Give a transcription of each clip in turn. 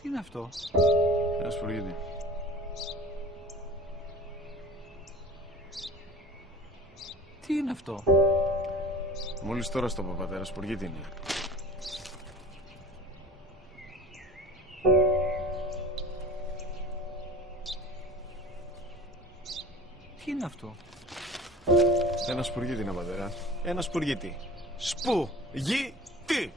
Τι είναι αυτό? Ένα σπουργίτη. Τι είναι αυτό? Μόλις τώρα στο είπα, πατέρα, σπουργίτη είναι. Τι είναι αυτό? Ένα σπουργίτη είναι, πατέρα. Ένα σπουργίτη. Σπου-γι-τι.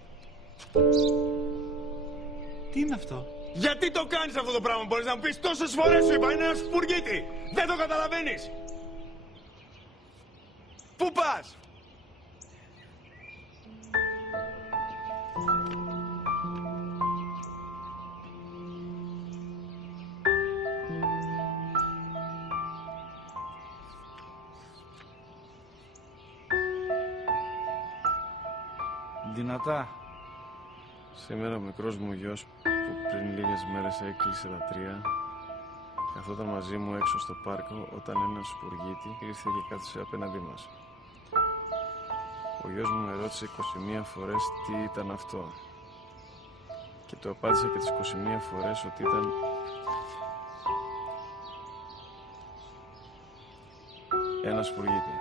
Τι είναι αυτό? Γιατί το κάνεις αυτό το πράγμα, μπορείς να μου πεις? Τόσες φορές σου είπα, είναι ένα σπουργίτη. Δεν το καταλαβαίνεις. Πού πας? Δυνατά. Σήμερα ο μικρός μου γιος που πριν λίγες μέρες έκλεισε τα 3 καθόταν μαζί μου έξω στο πάρκο όταν ένας σπουργίτη ήρθε και κάθισε απέναντί μας. Ο γιος μου με ρώτησε 21 φορές τι ήταν αυτό και του απάντησα και τις 21 φορές ότι ήταν ένα σπουργίτη.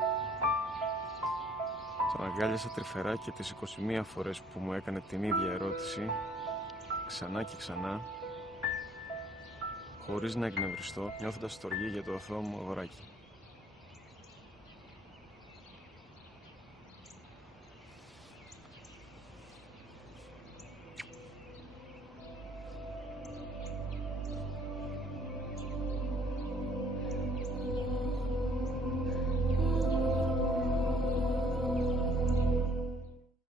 Τον αγκάλιασα τρυφερά και τις 21 φορές που μου έκανε την ίδια ερώτηση, ξανά και ξανά, χωρίς να εκνευριστώ, νιώθοντας στοργή για το αθώο μου αγοράκι.